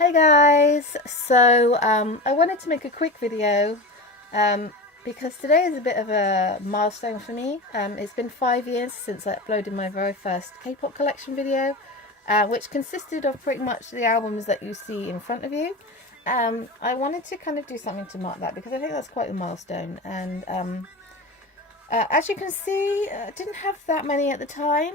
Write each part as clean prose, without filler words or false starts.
Hey guys, I wanted to make a quick video because today is a bit of a milestone for me. It's been 5 years since I uploaded my very first K-pop collection video, which consisted of pretty much the albums that you see in front of you. I wanted to kind of do something to mark that because I think that's quite a milestone. And as you can see, I didn't have that many at the time.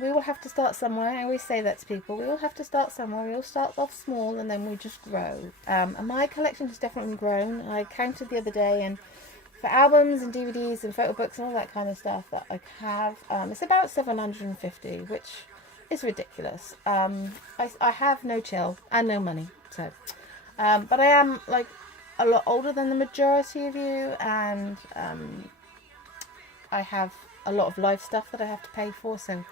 We all have to start somewhere. I always say that to people. We all have to start somewhere. We all start off small and then we just grow. And my collection has definitely grown. I counted the other day, and for albums and DVDs and photo books and all that kind of stuff that I have, it's about 750, which is ridiculous. I have no chill and no money, so. But I am like a lot older than the majority of you, and I have a lot of life stuff that I have to pay for, so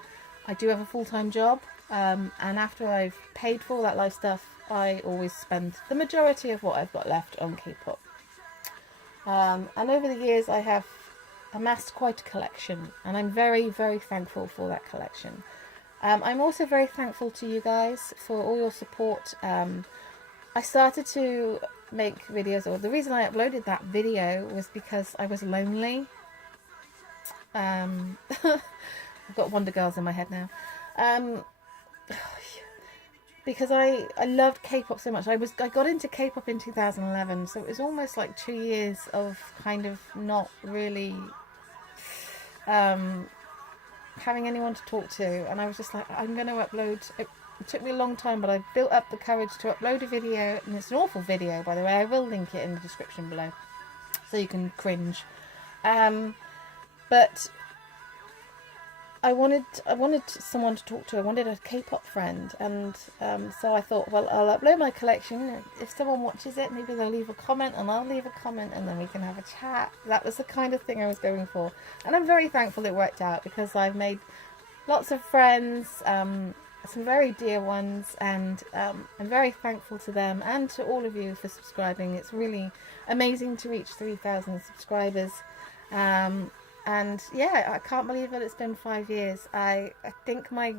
I do have a full-time job, and after I've paid for all that life stuff, I always spend the majority of what I've got left on K-pop. And over the years I have amassed quite a collection, and I'm very, very thankful for that collection. I'm also very thankful to you guys for all your support. I started to make videos, or the reason I uploaded that video was because I was lonely. I've got Wonder Girls in my head now. Because I loved K-pop so much. I got into K-pop in 2011, so it was almost like 2 years of kind of not really having anyone to talk to, and I was just like, I'm going to upload. It took me a long time, but I built up the courage to upload a video, and it's an awful video, by the way. I will link it in the description below so you can cringe. But I wanted someone to talk to. I wanted a K-pop friend, and so I thought, well, I'll upload my collection. If someone watches it, maybe they'll leave a comment, and I'll leave a comment, and then we can have a chat. That was the kind of thing I was going for, and I'm very thankful it worked out because I've made lots of friends, some very dear ones, and I'm very thankful to them and to all of you for subscribing. It's really amazing to reach 3,000 subscribers. And yeah, I can't believe that it's been 5 years. I think my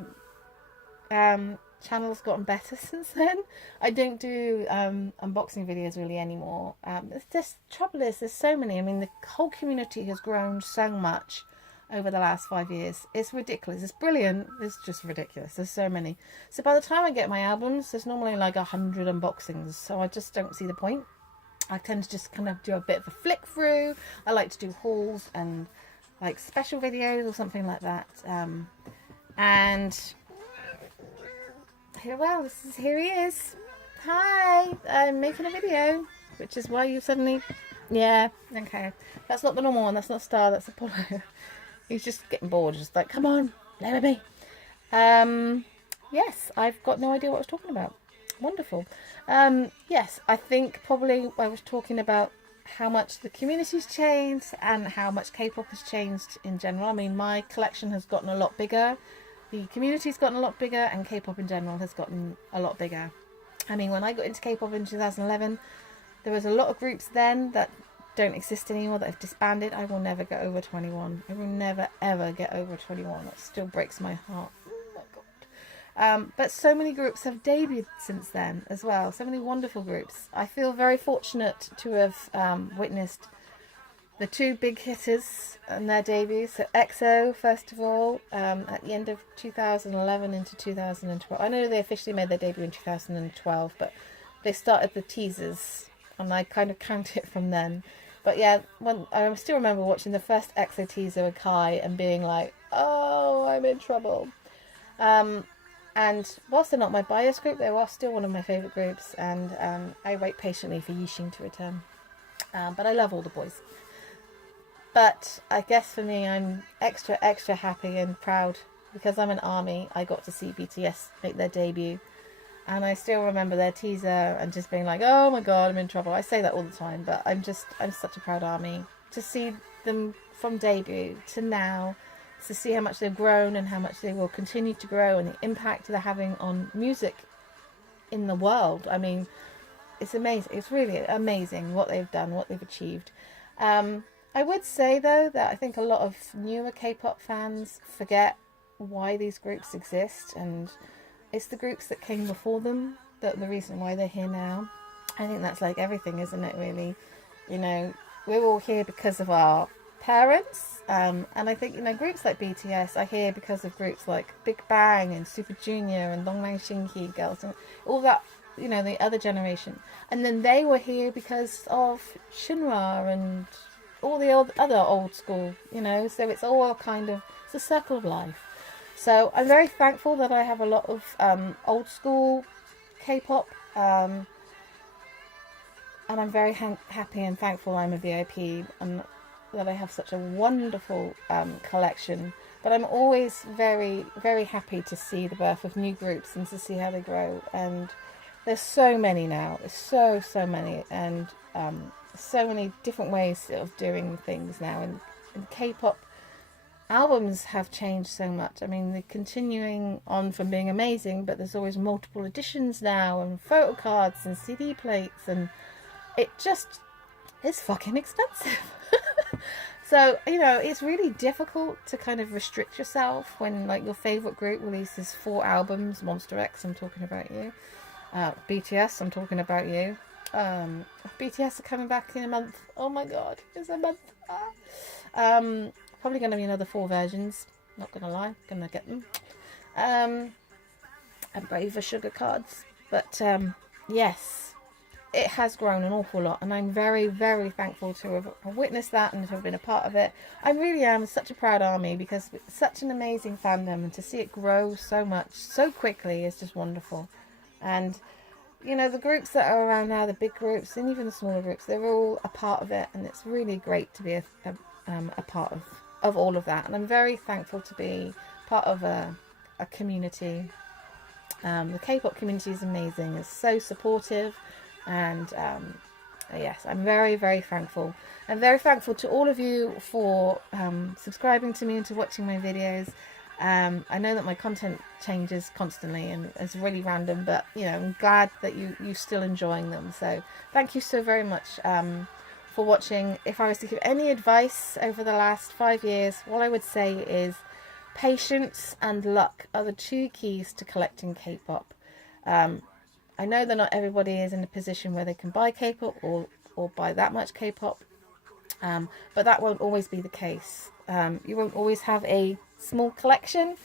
channel's gotten better since then. I don't do unboxing videos really anymore. It's just, trouble is, there's so many. I mean, the whole community has grown so much over the last 5 years. It's ridiculous. It's brilliant. It's just ridiculous. There's so many. So by the time I get my albums, there's normally like 100 unboxings. So I just don't see the point. I tend to just kind of do a bit of a flick through. I like to do hauls and like special videos or something like that. And here he is. Hi, I'm making a video, which is why you suddenly, yeah, okay. That's not the normal one. That's not Star. That's Apollo. He's just getting bored. Just like, come on, play with me. Yes, I've got no idea what I was talking about. Wonderful. Yes, I think probably I was talking about how much the community's changed and how much K-pop has changed in general. I mean, my collection has gotten a lot bigger, the community's gotten a lot bigger, and K-pop in general has gotten a lot bigger. I mean, when I got into K-pop in 2011, there was a lot of groups then that don't exist anymore, that have disbanded. I will never get over 21. I will never ever get over 21. That still breaks my heart. But so many groups have debuted since then as well. So many wonderful groups. I feel very fortunate to have witnessed the two big hitters and their debuts. So EXO, first of all, at the end of 2011 into 2012. I know they officially made their debut in 2012, but they started the teasers, and I kind of count it from then. But yeah, I still remember watching the first EXO teaser with Kai and being like, oh, I'm in trouble. And whilst they're not my bias group, they are still one of my favourite groups, and I wait patiently for Yixing to return. But I love all the boys. But I guess for me, I'm extra happy and proud because I'm an ARMY. I got to see BTS make their debut, and I still remember their teaser and just being like, oh my god, I'm in trouble. I say that all the time, but I'm such a proud ARMY to see them from debut to now, to see how much they've grown and how much they will continue to grow, and the impact they're having on music in the world. I mean, it's amazing. It's really amazing what they've done, what they've achieved. I would say, though, that I think a lot of newer K-pop fans forget why these groups exist, and it's the groups that came before them the reason why they're here now. I think that's like everything, isn't it, really? You know, we're all here because of our parents. And I think, you know, groups like BTS are here because of groups like Big Bang and Super Junior and Longnam Shinki girls and all that, you know, the other generation. And then they were here because of Shinra and all the other old school, you know. So it's all kind of, it's a circle of life. So I'm very thankful that I have a lot of old school K-pop. And I'm very happy and thankful I'm a VIP and that I have such a wonderful collection. But I'm always very, very happy to see the birth of new groups and to see how they grow. And there's so many now. There's so many. And so many different ways of doing things now. And K-pop albums have changed so much. I mean, they're continuing on from being amazing, but there's always multiple editions now and photo cards and CD plates, and it just is fucking expensive. So, you know, it's really difficult to kind of restrict yourself when, like, your favourite group releases 4 albums. Monster X, I'm talking about you. BTS, I'm talking about you. BTS are coming back in a month. Oh my god, it's a month. Probably going to be another 4 versions. Not going to lie, going to get them. I'm brave for sugar cards. But, yes. It has grown an awful lot, and I'm very, very thankful to have witnessed that and to have been a part of it. I really am such a proud army because it's such an amazing fandom, and to see it grow so much, so quickly is just wonderful. And, you know, the groups that are around now, the big groups and even the smaller groups, they're all a part of it, and it's really great to be a part of all of that. And I'm very thankful to be part of a community. The K-pop community is amazing. It's so supportive. And yes, I'm very, very thankful. I'm very thankful to all of you for subscribing to me and to watching my videos. I know that my content changes constantly and it's really random, but you know, I'm glad that you're still enjoying them. So thank you so very much for watching. If I was to give any advice over the last 5 years, what I would say is patience and luck are the 2 keys to collecting K-pop. I know that not everybody is in a position where they can buy K-pop or buy that much K-pop, but that won't always be the case. You won't always have a small collection.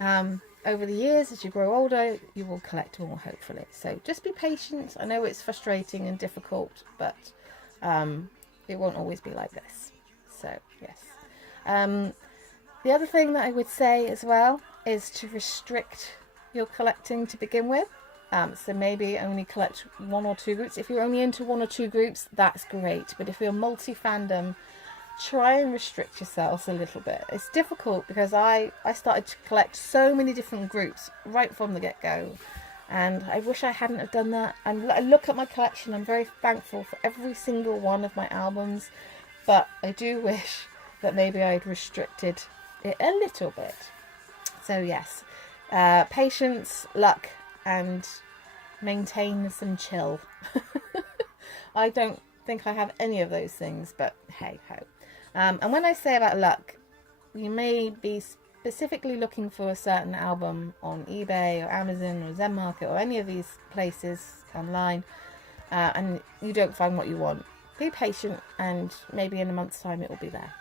Over the years, as you grow older, you will collect more, hopefully. So just be patient. I know it's frustrating and difficult, but it won't always be like this. So, yes. The other thing that I would say as well is to restrict your collecting to begin with. So maybe only collect 1 or 2 groups. If you're only into 1 or 2 groups, that's great. But if you're multi-fandom, try and restrict yourselves a little bit. It's difficult because I started to collect so many different groups right from the get-go. And I wish I hadn't have done that. And I look at my collection, I'm very thankful for every single one of my albums. But I do wish that maybe I'd restricted it a little bit. So yes, patience, luck, and maintain some chill. I don't think I have any of those things, but hey ho. And when I say about luck, you may be specifically looking for a certain album on eBay or Amazon or Zen Market or any of these places online, and you don't find what you want. Be patient, and maybe in a month's time it will be there.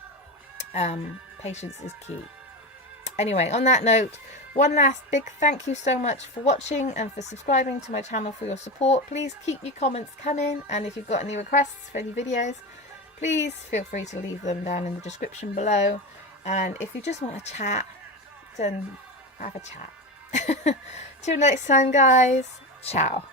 Patience is key. Anyway, on that note, one last big thank you so much for watching and for subscribing to my channel, for your support. Please keep your comments coming, and if you've got any requests for any videos, please feel free to leave them down in the description below. And if you just want to chat, then have a chat. Till next time, guys. Ciao.